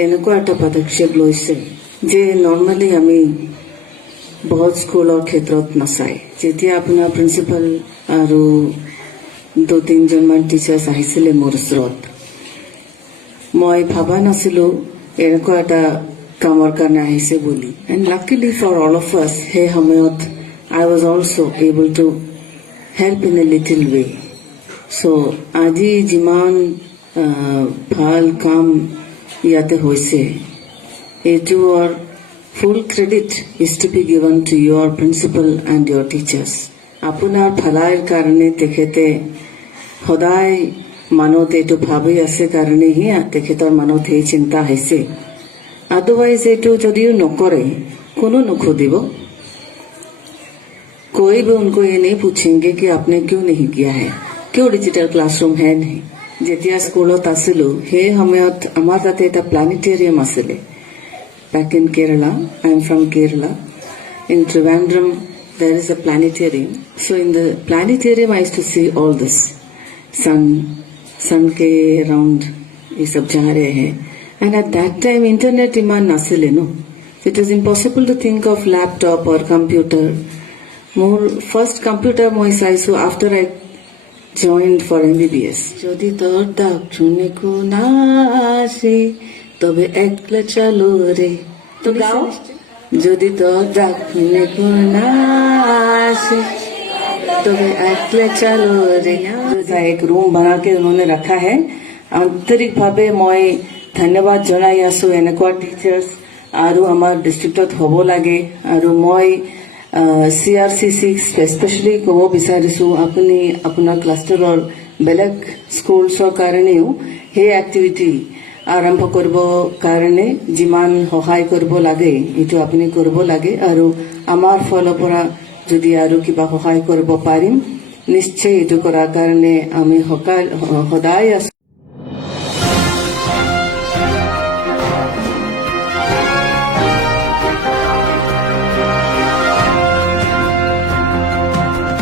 এনেকুৱা এটা পদক্ষেপ লৈছে যে নৰ্মেলি আমি বহুত স্কুলৰ ক্ষেত্ৰত নাচায়। যেতিয়া আপোনাৰ প্ৰিন্সিপাল আৰু 2-3জনমান টিচাৰ্ছ আহিছিলে মোৰ ওচৰত, মই ভাবা নাছিলো এনেকুৱা এটা কামৰ কাৰণে আহিছে বুলি। And luckily for all of us সেই সময়ত I was also' able to help in a little way. So' আজি যিমান ভাল কাম ইয়াতে হৈছে, এইটোৰ full credit is to be given to your principal and your teachers. আপোনাৰ ভালাইৰ কাৰণে তেখেতে সদায় মনত এইটো ভাবি আছে কাৰণেহে তেখেতৰ মনত সেই চিন্তা হৈছে। আদাৰৱাইজ এইটো যদিও নকৰে, কোনো নুসুধিব। कोई भी उनको ये नहीं पूछेंगे कि आपने क्यों नहीं किया है, क्यों डिजिटल क्लासरूम है नहीं। যেতিয়া স্কুলত আছিলো সেই সময়ত আমাৰ তাতে এটা প্লানেটেৰিয়াম আছিলে। Back in Kerala, I am from Kerala. In Trivandrum, there is a planetarium. So in the planetarium, I used to see all this. Sun K around ये सब जा रहे हैं. And at that time, internet Iman नासिले no. It was impossible to think of laptop or computer. More first computer মই চাইছো after I joined for MBBS. যদি তোর ডাক শুনে কোন আসে তবে একলা চলো রে। তো গাও, যদি তোর ডাক শুনে কোন আসে তবে একলা চলো রে। एक रूम बना के उन्होंने रखा है। आंतरिक भावे মই ধন্যবাদ জনাই আছো এনেকুৱা টিচাৰ্ছ আৰু আমাৰ ডিষ্ট্ৰিক্টত হ'ব লাগে। আৰু মই CRC6 স্পেচিয়েলি ক'ব বিচাৰিছো, আপুনি আপোনাৰ ক্লাষ্টাৰৰ বেলেগ স্কুলছৰ কাৰণেও সেই এক্টিভিটি আৰম্ভ কৰিব কাৰণে যিমান সহায় কৰিব লাগে এইটো আপুনি কৰিব লাগে। আৰু আমাৰ ফালৰ পৰা যদি আৰু কিবা সহায় কৰিব পাৰিম, নিশ্চয় এইটো কৰাৰ কাৰণে আমি সদায় আছো।